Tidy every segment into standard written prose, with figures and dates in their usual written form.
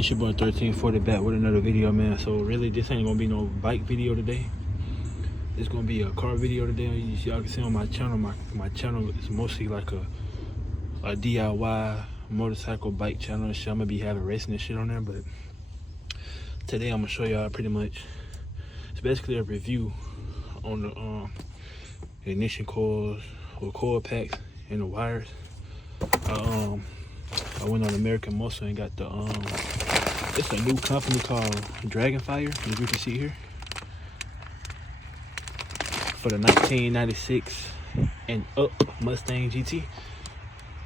It's your boy 1340 back with another video, man. So really, this ain't gonna be no bike video today. It's gonna be a car video today. Y'all can see on my channel, my channel is mostly like a DIY motorcycle bike channel and shit. I'm gonna be having racing and shit on there, but today I'm gonna show y'all pretty much, it's basically a review on the ignition coils or coil packs and the wires. I went on American Muscle and got the it's a new company called Dragonfire, as you can see here, for the 1996 and up Mustang GT.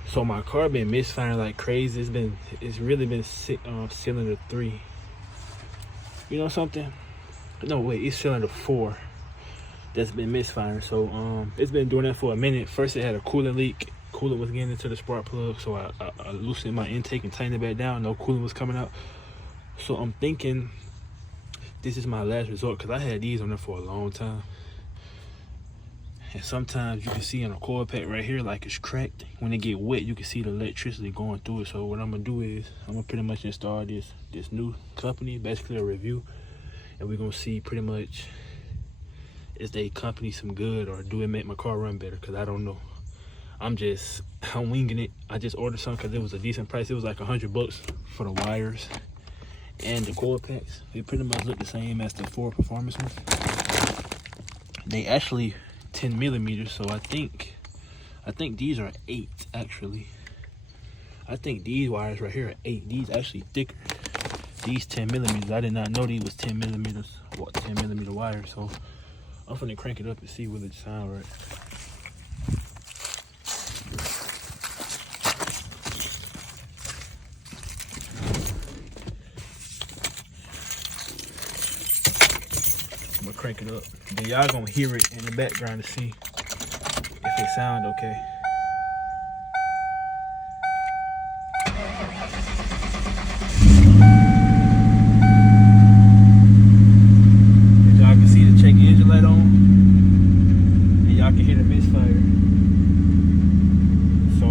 So my car been misfiring like crazy. It's really been cylinder 3. You know something? No wait, it's cylinder 4 that's been misfiring. So it's been doing that for a minute. First it had a coolant leak. Coolant was getting into the spark plug, so I loosened my intake and tightened it back down. No coolant was coming out. So I'm thinking this is my last resort, because I had these on there for a long time. And sometimes you can see on a coil pack right here, like it's cracked. When it get wet, you can see the electricity going through it. So what I'm gonna do is I'm gonna pretty much install this new company, basically a review, and we're gonna see pretty much is they company some good, or do it make my car run better, because I don't know. I'm winging it. I just ordered some because it was a decent price. It was like $100 for the wires and the coil packs. They pretty much look the same as the Ford Performance ones. They actually 10 millimeters, so I think these are 8 actually. I think these wires right here are 8. These actually thicker. These 10 millimeters. I did not know these was 10 millimeters. What 10 millimeter wires? So I'm gonna crank it up and see will it sound right. I'm gonna crank it up. Then y'all gonna hear it in the background to see if it sound okay. As y'all can see the check engine light on, and y'all can hear the misfire. So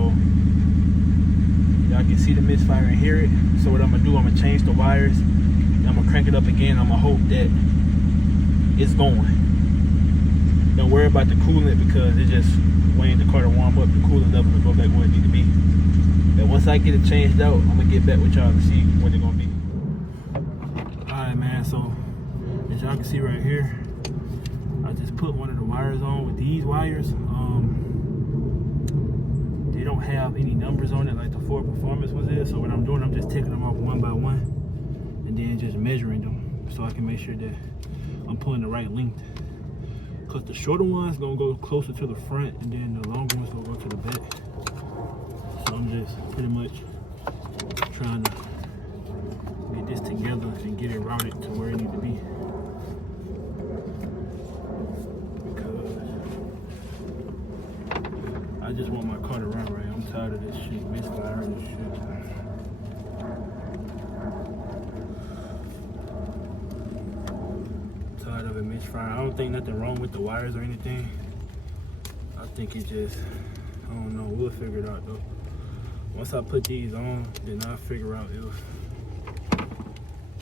y'all can see the misfire and hear it. So what I'm gonna do, I'm gonna change the wires, and I'm gonna crank it up again. I'm gonna hope that it's going. Don't worry about the coolant, because it's just waiting the car to warm up. The coolant level to go back where it need to be. And once I get it changed out, I'm gonna get back with y'all to see what it's gonna be. Alright man, so as y'all can see right here, I just put one of the wires on with these wires. They don't have any numbers on it like the Ford Performance was there. So what I'm doing, I'm just taking them off one by one and then just measuring them, so I can make sure that I'm pulling the right length. Because the shorter one's gonna go closer to the front, and then the longer one's gonna go to the back. So I'm just pretty much trying to get this together and get it routed to where it needs to be. Because I just want my car to run right. I'm tired of this shit, misfiring and shit. Of it misfiring. I don't think nothing wrong with the wires or anything. I think it just, I don't know, we'll figure it out though. Once I put these on, then I'll figure out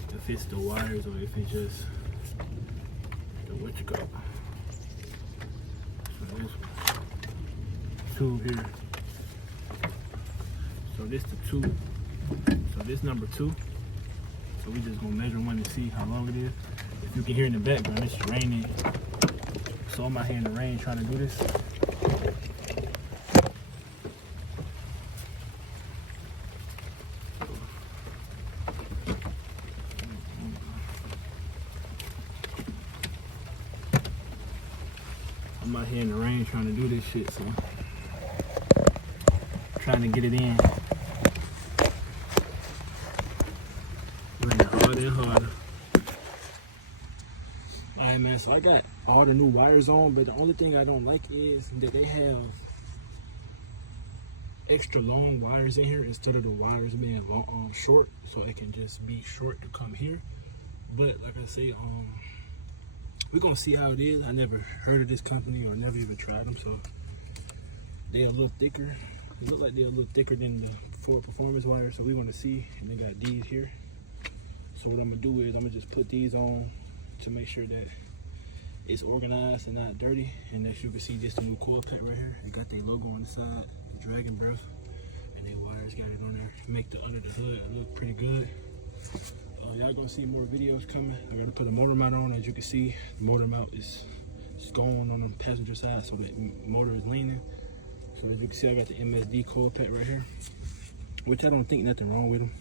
if it's the wires or if it's just the what you call. So this tube here. So this the tube. So this number 2. So we just gonna measure one and see how long it is. If you can hear in the background, it's raining. So I'm out here in the rain trying to do this. I'm out here in the rain trying to do this shit, so trying to get it in. Raining harder and harder. Alright man, so I got all the new wires on, but the only thing I don't like is that they have extra long wires in here instead of the wires being long, short, so it can just be short to come here. But like I say, we're gonna see how it is. I never heard of this company or never even tried them, so they're a little thicker. They look like they're a little thicker than the Ford Performance wires, so we want to see. And they got these here. So what I'm gonna do is I'm gonna just put these on to make sure that it's organized and not dirty. And as you can see, this the new coil pack right here. It got their logo on the side, the Dragon Breath, and their wires got it on there. Make the under the hood look pretty good. Y'all gonna see more videos coming. I'm gonna put a motor mount on. As you can see, the motor mount is going on the passenger side, so the motor is leaning. So as you can see, I got the MSD coil pack right here, which I don't think nothing wrong with them,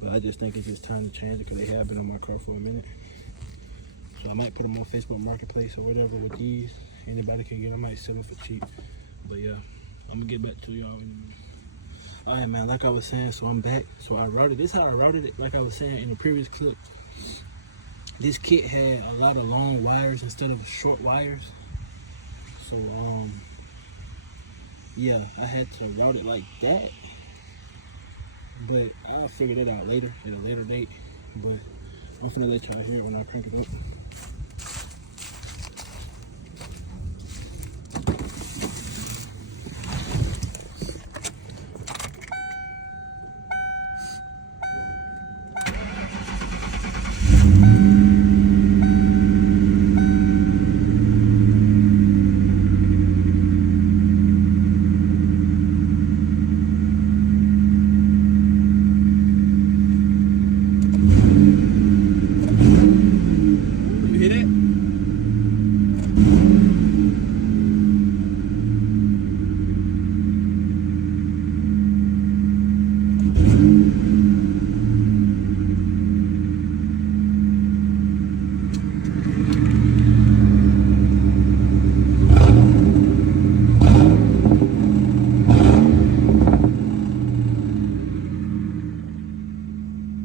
but I just think it's just time to change it because they have been on my car for a minute. So I might put them on Facebook Marketplace or whatever with these. Anybody can get them. I might sell them for cheap. But yeah, I'm gonna get back to y'all in a minute. All right, man, like I was saying, so I'm back. So I routed, this is how I routed it. Like I was saying in the previous clip, this kit had a lot of long wires instead of short wires. So yeah, I had to route it like that. But I'll figure that out later, at a later date. But I'm finna let y'all hear it when I crank it up.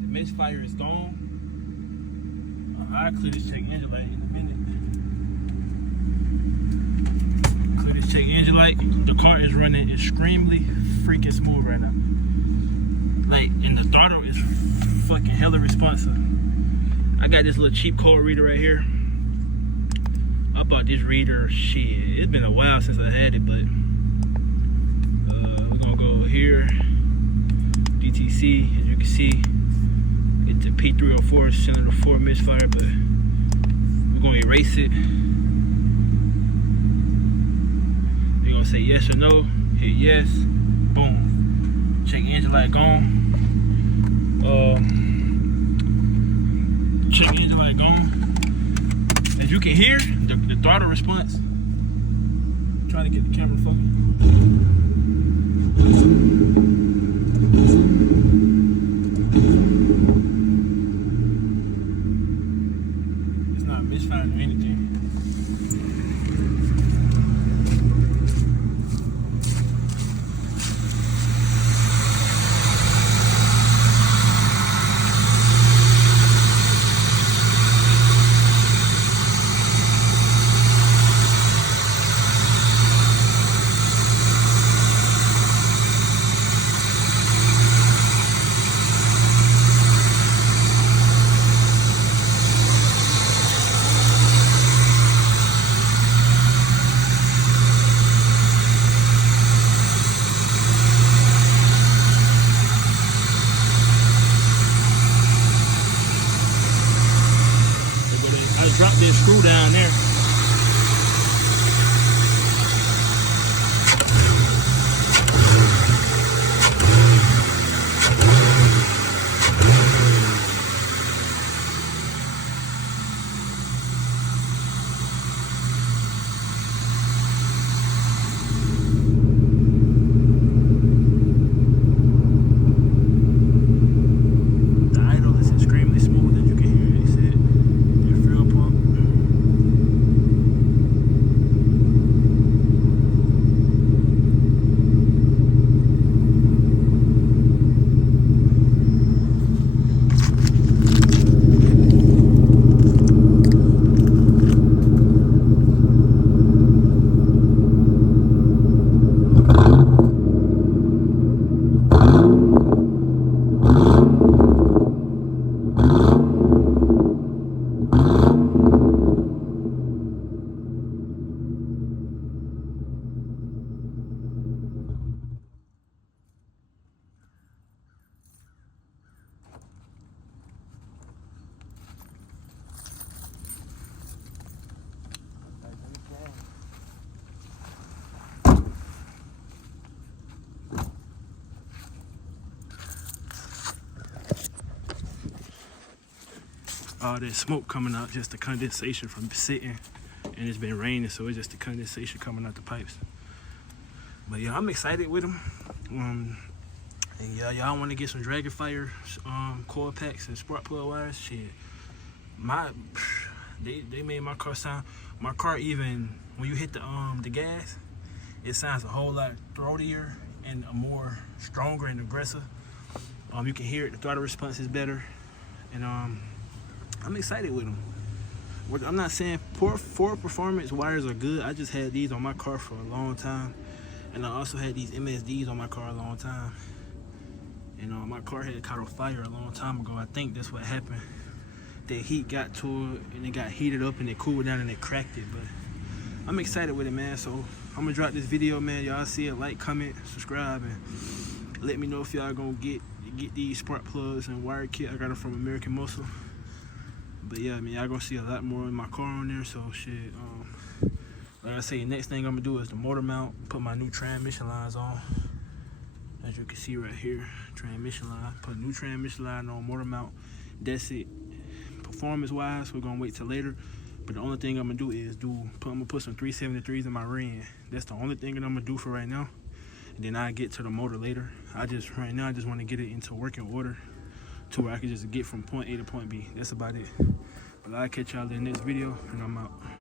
Misfire is gone. I'll clear this check engine light in a minute. Clear this check engine light. The car is running extremely freaking smooth right now. Like, and the throttle is fucking hella responsive. I got this little cheap code reader right here. I bought this reader, shit, it's been a while since I had it, but we're gonna go here, DTC, as you can see. It's a P304 cylinder 4 misfire, but we're gonna erase it. They're gonna say yes or no. Hit yes. Boom. Check engine light gone. Check engine light gone. As you can hear, the throttle response. I'm trying to get the camera focused. Misfiring or anything. Drop this screw down there. The idle is extremely smooth, as you can hear. They said their fuel pump. all that smoke coming out, just the condensation from sitting, and it's been raining, so it's just the condensation coming out the pipes. But yeah, I'm excited with them. And yeah, y'all want to get some Dragon Fire coil packs and spark plug wires? Shit, they made my car sound. My car, even when you hit the gas, it sounds a whole lot throatier and more stronger and aggressive. You can hear it. The throttle response is better, and I'm excited with them. I'm not saying poor performance wires are good. I just had these on my car for a long time, and I also had these MSDs on my car a long time. And my car had caught on fire a long time ago. I think that's what happened. The heat got to it, and it got heated up, and it cooled down, and it cracked it. But I'm excited with it, man. So I'm gonna drop this video, man. Y'all see it, like, comment, subscribe, and let me know if y'all gonna get these spark plugs and wire kit. I got it from American Muscle. But yeah, I mean, y'all gonna see a lot more in my car on there. So shit, like I say, next thing I'm gonna do is the motor mount. Put my new transmission lines on. As you can see right here, transmission line. Put a new transmission line on, motor mount. That's it. Performance wise, we're gonna wait till later. But the only thing I'm gonna do is I'm gonna put some 373s in my rear end. That's the only thing that I'm gonna do for right now. And then I get to the motor later. Right now I just want to get it into working order to where I can just get from point A to point B. That's about it. But I'll catch y'all in the next video, and I'm out.